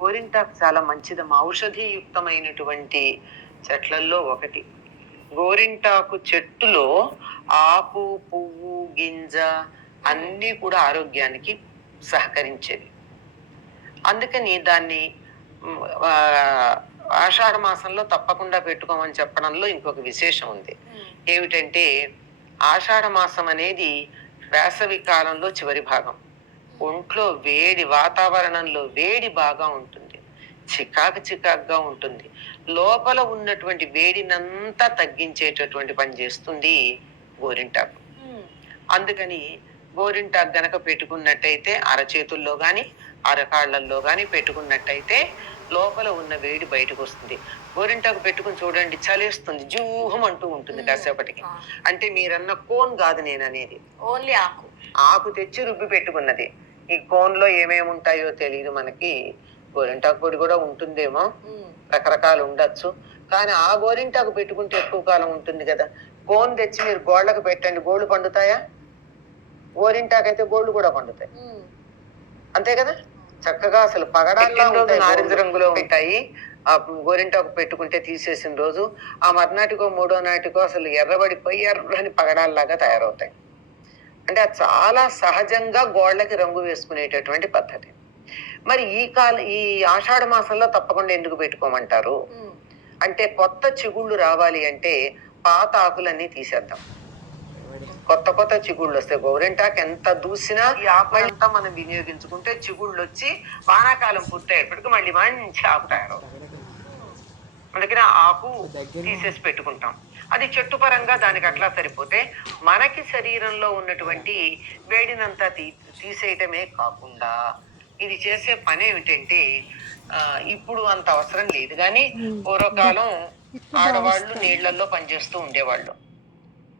గోరింటాకు చాలా మంచిదమ్మా ఔషధియుక్తమైనటువంటి చెట్లల్లో ఒకటి. గోరింటాకు చెట్టులో ఆకు పువ్వు గింజ అన్నీ కూడా ఆరోగ్యానికి సహకరించేవి. అందుకని దాన్ని ఆషాఢ మాసంలో తప్పకుండా పెట్టుకోమని చెప్పడంలో ఇంకొక విశేషం ఉంది. ఏమిటంటే ఆషాఢ మాసం అనేది వేసవి కాలంలో చివరి భాగం. ఒంట్లో వేడి వాతావరణంలో వేడి బాగా ఉంటుంది. చికాకు చికాకుగా ఉంటుంది. లోపల ఉన్నటువంటి వేడినంతా తగ్గించేటటువంటి పని చేస్తుంది గోరింటాకు. అందుకని గోరింటాకు గనక పెట్టుకున్నట్టయితే అరచేతుల్లో కానీ అరకాళ్ళల్లో కానీ పెట్టుకున్నట్టయితే లోపల ఉన్న వేడి బయటకు వస్తుంది గోరింటాకు పెట్టుకుని చూడండి చలేస్తుంది జూహం అంటూ ఉంటుంది కాసేపటికి. అంటే మీరన్న కోన్ కాదు నేను అనేది ఓన్లీ ఆకు. ఆకు తెచ్చి రుబ్బి పెట్టుకున్నది. ఈ కోన్లో ఏమేమి ఉంటాయో తెలియదు మనకి. గోరింటాకు పొడి కూడా ఉంటుందేమో. రకరకాలు ఉండొచ్చు. కానీ ఆ గోరింటాకు పెట్టుకుంటే ఎక్కువ కాలం ఉంటుంది కదా. కోన్ తెచ్చి మీరు గోళ్ళకు పెట్టండి. గోళ్ళు పండుతాయా? గోరింటాకు అయితే గోళ్ళు కూడా పండుతాయి. అంతే కదా? చక్కగా అసలు పగడాల్లో ఉంటాయి నారింజ రంగులో ఉంటాయి. ఆ గోరింటాకు పెట్టుకుంటే తీసేసిన రోజు ఆ మర్నాటికో మూడో నాటికో అసలు ఎర్రబడిపోయి ఎర్రని పగడాల్లాగా తయారవుతాయి. అంటే అది చాలా సహజంగా గోళ్ళకి రంగు వేసుకునేటటువంటి పద్ధతి. మరి ఈ కాల ఈ ఆషాఢ మాసంలో తప్పకుండా ఎందుకు పెట్టుకోమంటారు? అంటే కొత్త చిగుళ్ళు రావాలి అంటే పాత ఆకులన్నీ తీసేద్దాం. కొత్త కొత్త చిగుళ్ళు వస్తాయి. గోరింటాకు ఎంత దూసినా ఈ ఆకులంతా మనం వినియోగించుకుంటే చిగుళ్ళు వచ్చి వానాకాలం పూర్తయ్యేప్పటికి మళ్ళీ మంచి ఆకు తయారవుతుంది. ఆ ఆకు తీసేసి పెట్టుకుంటాం. అది చెట్టు పరంగా దానికి అట్లా సరిపోతే మనకి శరీరంలో ఉన్నటువంటి వేడినంతా తీ తీసేయటమే కాకుండా ఇది చేసే పని ఏమిటంటే ఇప్పుడు అంత అవసరం లేదు. కానీ పూర్వకాలం ఆడవాళ్ళు నీళ్ళలో పనిచేస్తూ ఉండేవాళ్ళు.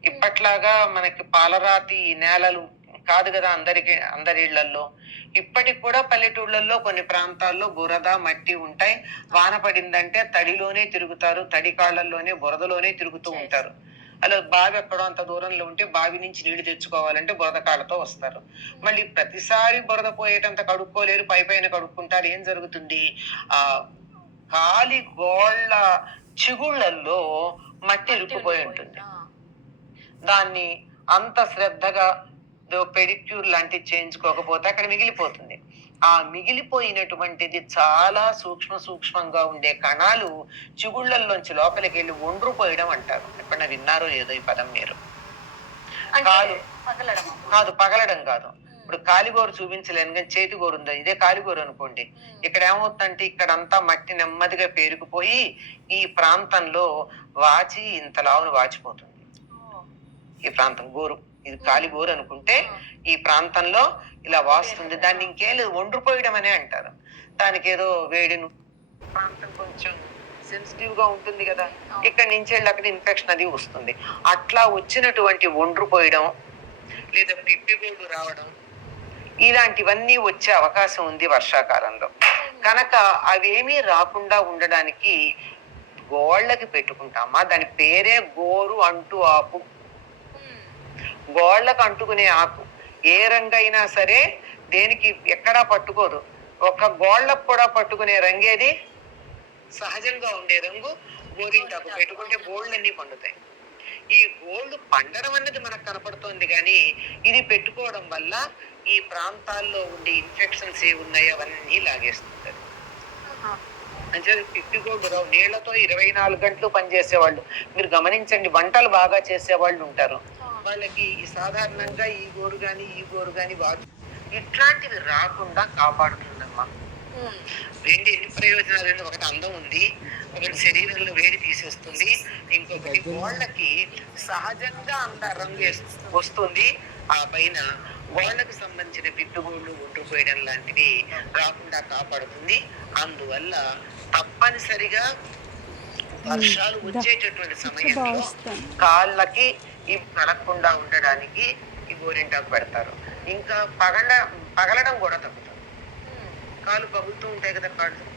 ఇప్పట్లాగా మనకి పాలరాతి నేలలు కాదు కదా అందరికి అందరి ఇళ్ళలో ఇప్పటికి కూడా పల్లెటూళ్ళల్లో కొన్ని ప్రాంతాల్లో బురద మట్టి ఉంటాయి. వాన పడిందంటే తడిలోనే తిరుగుతారు తడి కాళ్ళల్లోనే బురదలోనే తిరుగుతూ ఉంటారు. అలా బావి ఎక్కడో అంత దూరంలో ఉంటే బావి నుంచి నీళ్ళు తెచ్చుకోవాలంటే బురద కాళ్ళతో వస్తారు. మళ్ళీ ప్రతిసారి బురద పోయేటంత కడుక్కోలేరు పై పైన కడుక్కుంటారు. ఏం జరుగుతుంది? ఆ కాలి గోళ్ళ చిగుళ్ళల్లో మట్టి ఇరుక్కుపోయి ఉంటుంది. దాన్ని అంత శ్రద్ధగా పెడిక్యూర్ లాంటివి చేయించుకోకపోతే అక్కడ మిగిలిపోతుంది. ఆ మిగిలిపోయినటువంటిది చాలా సూక్ష్మ సూక్ష్మంగా ఉండే కణాలు చిగుళ్ళల్లోంచి లోపలికి వెళ్ళి ఒండ్రుపోయడం అంటారు. ఎప్పుడన్నా విన్నారో లేదో ఈ పదం మీరు. పగలడం కాదు పగలడం కాదు. ఇప్పుడు కాలిగోరు చూపించలేను కానీ చేతి గోరు ఉందా? ఇదే కాలిగోరు అనుకోండి. ఇక్కడ ఏమవుతుందంటే ఇక్కడంతా మట్టి నెమ్మదిగా పేరుకుపోయి ఈ ప్రాంతంలో వాచి ఇంత లావును వాచిపోతుంది. ఈ ప్రాంతం గోరు. ఇది కాలి గోరు అనుకుంటే ఈ ప్రాంతంలో ఇలా వాస్తుంది. దాన్ని ఇంకేం లేదు ఒండ్రుపోయడం అనే అంటారు. దానికి ఏదో వేడిను ప్రాంతం కొంచెం సెన్సిటివ్గా ఉంటుంది కదా. ఇక్కడ నుంచి వెళ్ళి అక్కడ ఇన్ఫెక్షన్ అది వస్తుంది. అట్లా వచ్చినటువంటి ఒండ్రుపోయడం లేదా పిప్పిగోళ్ళు రావడం ఇలాంటివన్నీ వచ్చే అవకాశం ఉంది వర్షాకాలంలో. కనుక అవేమీ రాకుండా ఉండడానికి గోళ్ళకి పెట్టుకుంటామా? దాని పేరే గోరు అంటు ఆకు గోళ్ళకు అంటుకునే ఆకు. ఏ రంగు అయినా సరే దేనికి ఎక్కడా పట్టుకోదు. ఒక గోళ్ళకు కూడా పట్టుకునే రంగేది సహజంగా ఉండే రంగు గోరింటాకు. పెట్టుకుంటే గోళ్ళన్నీ పండుతాయి. ఈ గోల్డ్ పండడం అన్నది మనకు కనపడుతోంది కానీ ఇది పెట్టుకోవడం వల్ల ఈ ప్రాంతాల్లో ఉండే ఇన్ఫెక్షన్స్ ఏ ఉన్నాయో అవన్నీ లాగేస్తుంటారు. అంటే పిప్పి గోల్డ్ నీళ్ళతో ఇరవై నాలుగు గంటలు పనిచేసేవాళ్ళు. మీరు గమనించండి వంటలు బాగా చేసేవాళ్ళు ఉంటారు. వాళ్ళకి ఈ సాధారణంగా ఈ గోరు గాని ఈ గోరు గాని వాడు ఇట్లాంటివి రాకుండా కాపాడుతుందమ్మా. రెండు ఎన్ని ప్రయోజనాలు. ఒకటి అందం ఉంది ఒకటి శరీరంలో వేడి తీసేస్తుంది ఇంకొకటి గోళ్ళకి సహజంగా అంత రంగు వేస్- వస్తుంది. ఆ పైన గోళ్ళకు సంబంధించిన పిట్టుగోళ్ళు ఉండిపోయడం లాంటివి రాకుండా కాపాడుతుంది. అందువల్ల తప్పనిసరిగా వర్షాలు వచ్చేటటువంటి సమయంలో కాళ్ళకి ఇవి కలగకుండా ఉండడానికి ఈ గోరింటాకు పెడతారు. ఇంకా పగల పగలడం కూడా తగ్గుతుంది. కాలు పగులుతూ ఉంటాయి కదా కాళ్ళు.